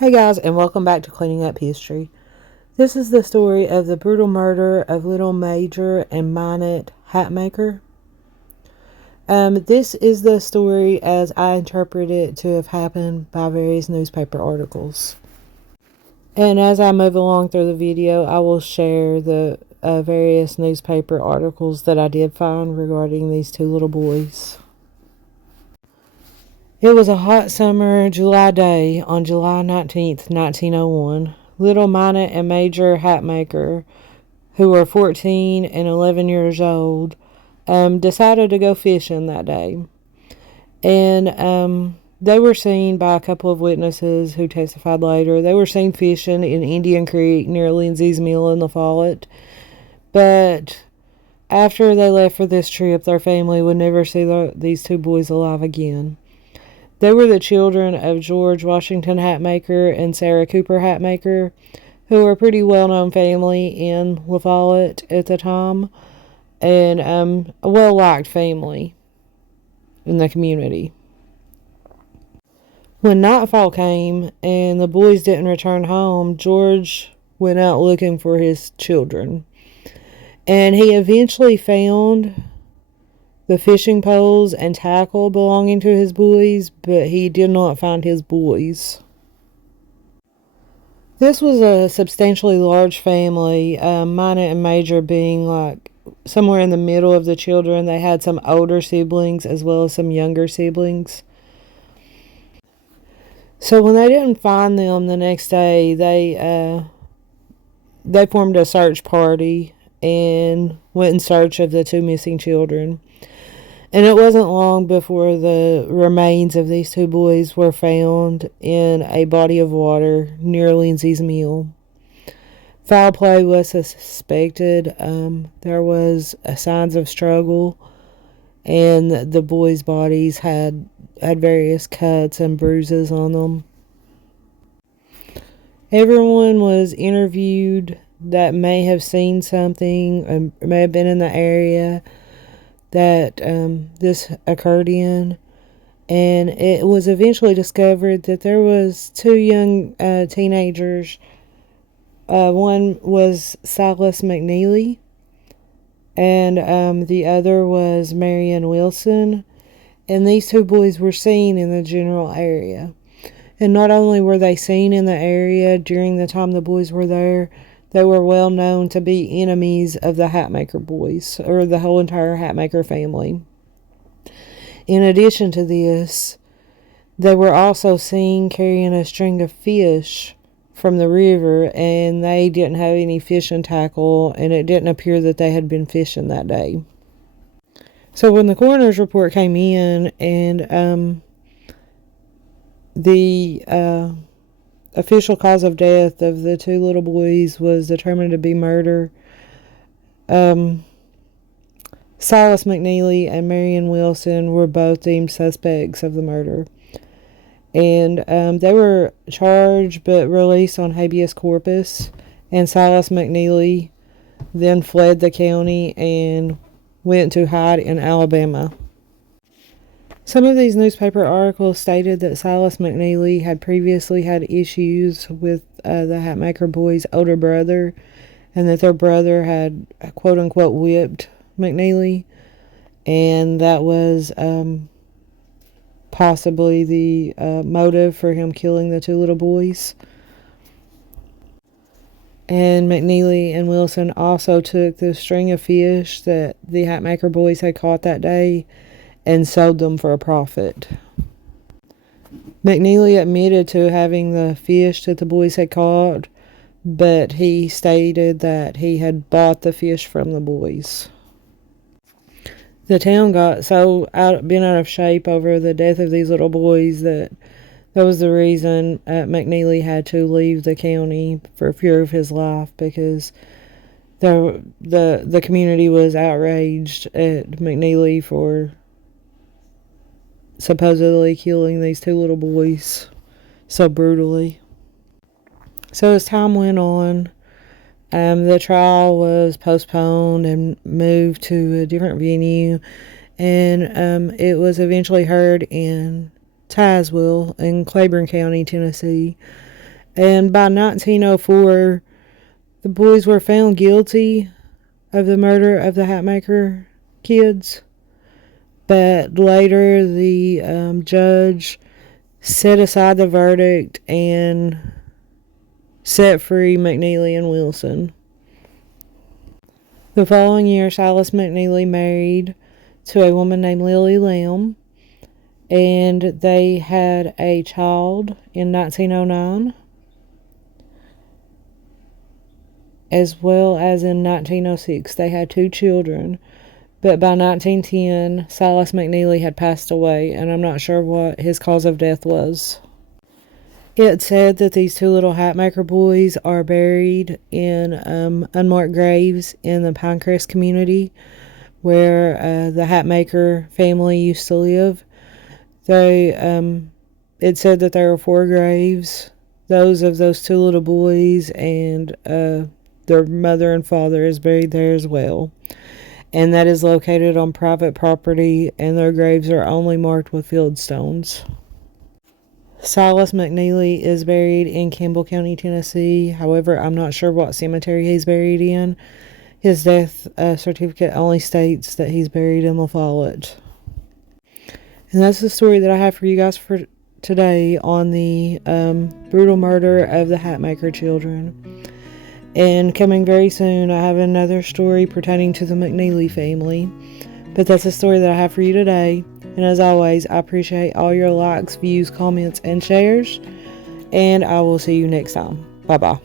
Hey guys, and welcome back to Cleaning Up History. This is the story of the brutal murder of Little Major and Minot Hatmaker. This is the story as I interpret it to have happened by various newspaper articles. And as I move along through the video, I will share the various newspaper articles that I did find regarding these two little boys. It was a hot summer July day on July 19th, 1901. Little Minot and Major Hatmaker, who were 14 and 11 years old, decided to go fishing that day. And they were seen by a couple of witnesses who testified later. They were seen fishing in Indian Creek near Lindsay's Mill in LaFollette. But after they left for this trip, their family would never see these two boys alive again. They were the children of George Washington Hatmaker and Sarah Cooper Hatmaker, who were a pretty well-known family in LaFollette at the time, and a well-liked family in the community. When nightfall came and the boys didn't return home, George went out looking for his children, and he eventually found the fishing poles and tackle belonging to his boys, but he did not find his boys. This was a substantially large family, Minot and Major being like somewhere in the middle of the children. They had some older siblings as well as some younger siblings. So when they didn't find them the next day, they formed a search party and went in search of the two missing children. And it wasn't long before the remains of these two boys were found in a body of water near Lindsay's Mill. Foul play was suspected. There was signs of struggle, and the boys' bodies had various cuts and bruises on them. Everyone was interviewed that may have seen something, or may have been in the area that this occurred in, and it was eventually discovered that there was two young teenagers. One was Silas McNeely, and the other was Marion Wilson, and these two boys were seen in the general area. And not only were they seen in the area during the time the boys were there, they were well known to be enemies of the Hatmaker boys, or the whole entire Hatmaker family. In addition to this, they were also seen carrying a string of fish from the river, and they didn't have any fishing tackle, and it didn't appear that they had been fishing that day. So when the coroner's report came in, and the official cause of death of the two little boys was determined to be murder, Silas McNeely and Marion Wilson were both deemed suspects of the murder. And they were charged but released on habeas corpus. And Silas McNeely then fled the county and went to hide in Alabama. Some of these newspaper articles stated that Silas McNeely had previously had issues with the Hatmaker boys' older brother, and that their brother had quote-unquote whipped McNeely, and that was possibly the motive for him killing the two little boys. And McNeely and Wilson also took the string of fish that the Hatmaker boys had caught that day and sold them for a profit. McNeely admitted to having the fish that the boys had caught, but he stated that he had bought the fish from the boys. The town got so bent out of shape over the death of these little boys that was the reason McNeely had to leave the county for fear of his life, because the community was outraged at McNeely for supposedly killing these two little boys so brutally. So as time went on, the trial was postponed and moved to a different venue, and it was eventually heard in Tazewell in Claiborne County, Tennessee. And by 1904, the boys were found guilty of the murder of the Hatmaker kids. But later, the judge set aside the verdict and set free McNeely and Wilson. The following year, Silas McNeely married to a woman named Lily Lamb, and they had a child in 1909, as well as in 1906. They had 2 children, but by 1910, Silas McNeely had passed away, and I'm not sure what his cause of death was. It's said that these 2 little Hatmaker boys are buried in unmarked graves in the Pinecrest community where the Hatmaker family used to live. It said that there were 4 graves, those of those 2 little boys, and their mother and father is buried there as well. And that is located on private property, and their graves are only marked with field stones. Silas McNeely is buried in Campbell County, Tennessee. However, I'm not sure what cemetery he's buried in. His death certificate only states that he's buried in LaFollette. And that's the story that I have for you guys for today on the brutal murder of the Hatmaker children. And coming very soon, I have another story pertaining to the McNeely family. But that's the story that I have for you today. And as always, I appreciate all your likes, views, comments, and shares. And I will see you next time. Bye-bye.